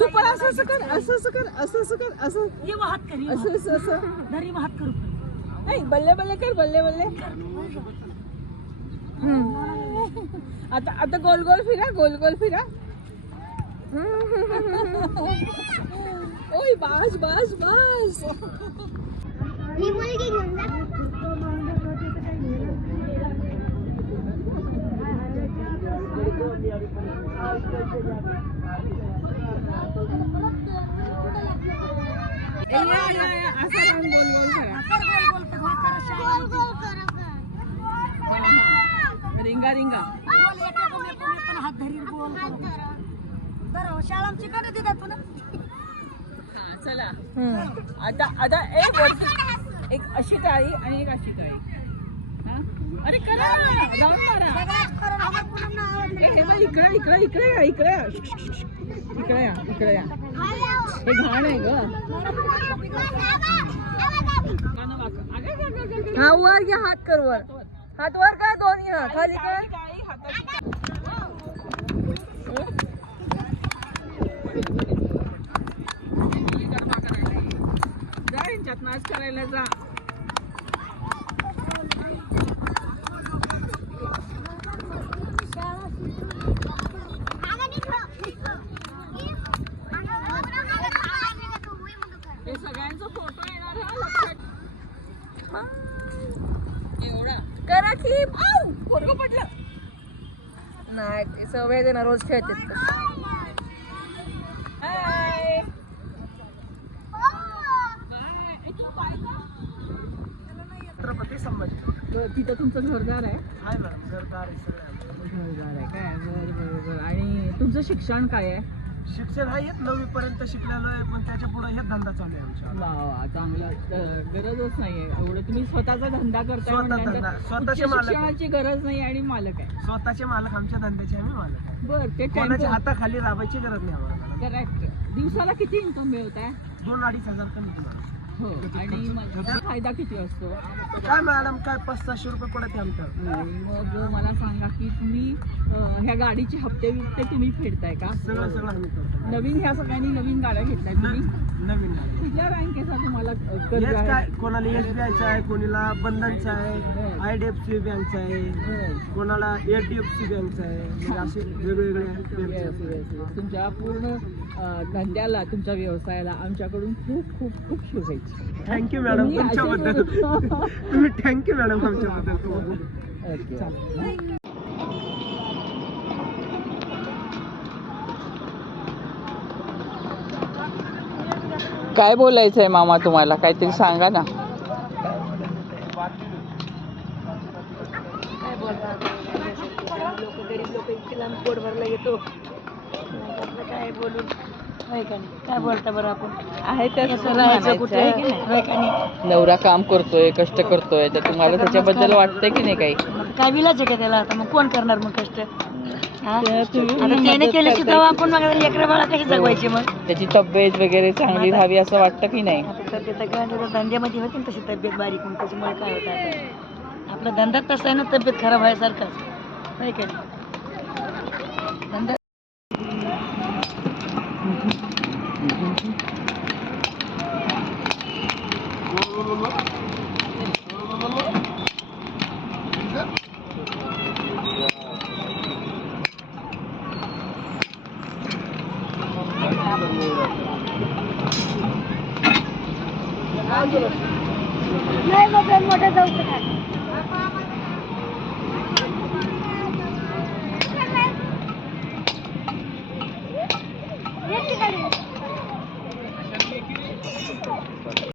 तू पण असं कर, असं कर, असं कर, असं ये हात कर, असं असं धरी हात करू नाही, बल्ले बल्ले कर, बल्ले बल्ले. आता आता गोल गोल फिरा, गोल गोल फिरा. ओय बस बस बस. ही मुलगी घेऊन जा. असं राहून गोल गोल फिरा. रिंगा रिंगा. हात धरी गोल करू. शाळांची कडे देतात तुला. चला आता आता एक अशी टाळी आणि एक अशी टाळी. अरे करा जाऊन मारा. इकडे इकडे इकडे इकडे इकडे इकडे या इकडे या. हे घाण आहे ग. हा वर घ्या, हात कर वर, हात वर का दोन्ही हात खाली कर. जा यांच्यात नाच करायला जा. हे सगळ्यांचा फोटो येणार हा, लक्षात. एवढा करा की पोरगं पडलं नाही. ते सवय देणार, रोज खेळतात. छत्रपती संभाजी. तिथं तुमचं घरदार आहे? आहे मॅडम, घरदार आहे सगळं. घरदार आहे काय? बरं. आणि तुमचं शिक्षण काय आहे? शिक्षण आहे 9वी पर्यंत शिकलेलो आहे, पण त्याच्या पुढे हे धंदा चालू आहे आमच्या. वा चांगला. गरजच नाहीये एवढं. तुम्ही स्वतःचा धंदा करताय धंदा, स्वतःचे मालक. शिक्षणाची गरज नाही आणि मालक आहे. स्वतःचे मालक, आमच्या धंद्याचे आम्ही मालक आहे. बरं. ते कोणाच्या हाताखाली राबायची गरज नाही आम्हाला. करेक्ट. दिवसाला किती इन्कम मिळत आहे? 2-2.5 हजार कमी तुम्हाला. हो. आणि मग फायदा किती असतो? काय मॅडम, काय 500-600 रुपये पडत आमचं. मग मला सांगा की तुम्ही ह्या गाडीचे हप्ते बिप्ते तुम्ही फेडताय का? सगळं आम्ही करतो. नवीन ह्या सगळ्यांनी नवीन गाड्या घेतल्या तुम्ही? नवीन कुठल्या बँकेचा तुम्हाला कर्ज हेच आहे? काय, कोणाला SBIचा आहे, कोणाला बंधनचा आहे, IDFC बँकचा आहे, कोणाला HDFC बँकचा आहे. म्हणजे असे वेगवेगळे Yes, yes, yes. तुमच्या पूर्ण धंद्याला, तुमच्या व्यवसायाला आमच्याकडून खूप खूप खूप शुभेच्छा. थँक्यू मॅडम तुम्ही असेच तुमच्याबद्दल. तुम्ही थँक्यू मॅडम आमच्याबद्दल. ओके. काय बोलायचंय मामा तुम्हाला? काहीतरी सांगा ना. काय बोलतात लोक, गरीब लोक इतके लांब पोट भरला येतो. काय बोलून काय बोलता बरं आपण? आहे कसं राहायचं कुठे आहे की नाही? नवरा काम करतोय, कष्ट करतोय, तर तुम्हाला त्याच्याबद्दल वाटतंय की नाही काही? काय विलाच आहे का त्याला? आता मग कोण करणार मग कष्ट? आता त्याने केले सुद्धा आपण मग लेकरं बाळा कशी जगवायची मग? त्याची तब्येत वगैरे चांगली राहावी असं वाटतं की नाही? आता तब्येत सगळ्यांच्या धंद्यामध्ये होती ना तशी तब्येत बारीक होऊन, त्याच्यामुळे काय होतं आता आपला धंदा तसा आहे ना, तब्येत खराब व्हायसारखाच नाही का? धंदा नाही मोठं जाऊ शकत.